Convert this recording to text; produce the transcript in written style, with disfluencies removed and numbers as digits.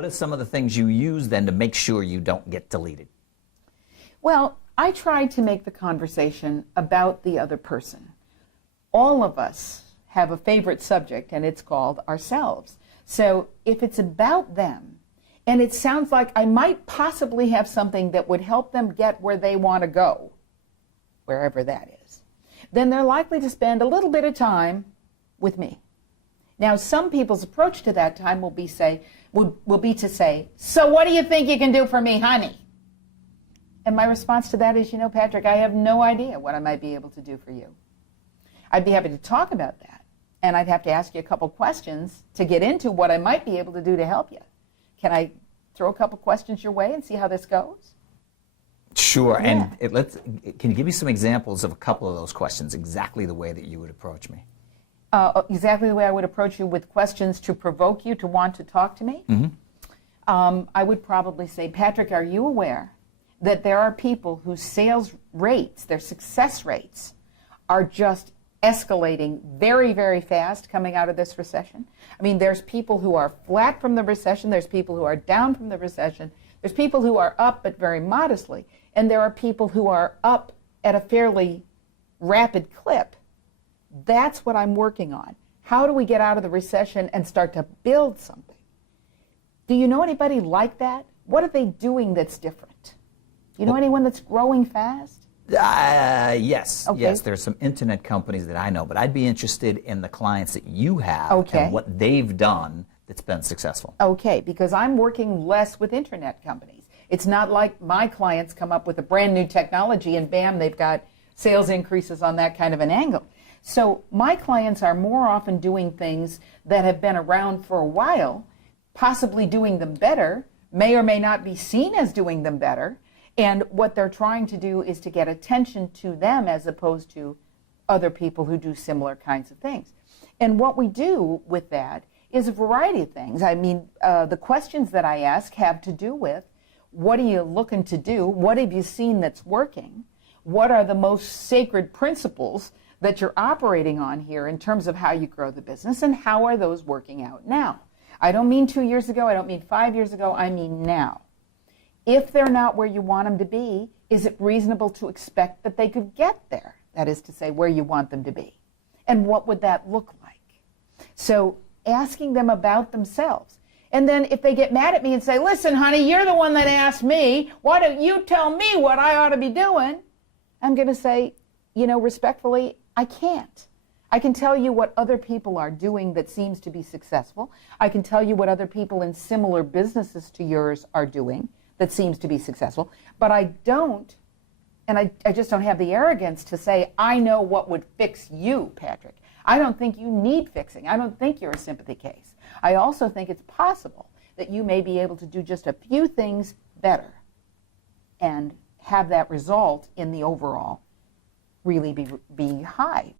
What are some of the things you use then to make sure you don't get deleted? Well, I try to make the conversation about the other person. All of us have a favorite subject, and it's called ourselves. So if it's about them, and it sounds like I might possibly have something that would help them get where they want to go, wherever that is, then they're likely to spend a little bit of time with me. Now, some people's approach to that time will be to say, so what do you think you can do for me, honey? And my response to that is, Patrick, I have no idea what I might be able to do for you. I'd be happy to talk about that, and I'd have to ask you a couple questions to get into what I might be able to do to help you. Can I throw a couple questions your way and see how this goes? Sure. Yeah. And can you give me some examples of a couple of those questions, exactly the way that you would approach me? Exactly the way I would approach you, with questions to provoke you to want to talk to me. Mm-hmm. I would probably say, Patrick, are you aware that there are people whose sales rates, their success rates, are just escalating very, very fast coming out of this recession? I mean, there's people who are flat from the recession, there's people who are down from the recession, there's people who are up but very modestly, and there are people who are up at a fairly rapid clip. That's what I'm working on. How do we get out of the recession and start to build something? Do you know anybody like that? What are they doing that's different? Do you know anyone that's growing fast? Yes. Okay. Yes, there's some internet companies that I know, but I'd be interested in the clients that you have Okay. and what they've done that's been successful. Okay, because I'm working less with internet companies. It's not like my clients come up with a brand new technology and bam, they've got sales increases on that kind of an angle. So my clients are more often doing things that have been around for a while, possibly doing them better, may or may not be seen as doing them better, and what they're trying to do is to get attention to them as opposed to other people who do similar kinds of things. And what we do with that is a variety of things. I mean, the questions that I ask have to do with, what are you looking to do? What have you seen that's working? What are the most sacred principles that you're operating on here in terms of how you grow the business, and how are those working out now? I don't mean 2 years ago, I don't mean 5 years ago, I mean now. If they're not where you want them to be, is it reasonable to expect that they could get there? That is to say, where you want them to be. And what would that look like? So asking them about themselves. And then if they get mad at me and say, listen, honey, you're the one that asked me, why don't you tell me what I ought to be doing? I'm going to say, respectfully, I can't. I can tell you what other people are doing that seems to be successful. I can tell you what other people in similar businesses to yours are doing that seems to be successful. But I don't, and I just don't have the arrogance to say, I know what would fix you, Patrick. I don't think you need fixing. I don't think you're a sympathy case. I also think it's possible that you may be able to do just a few things better and have that result in the overall really be high.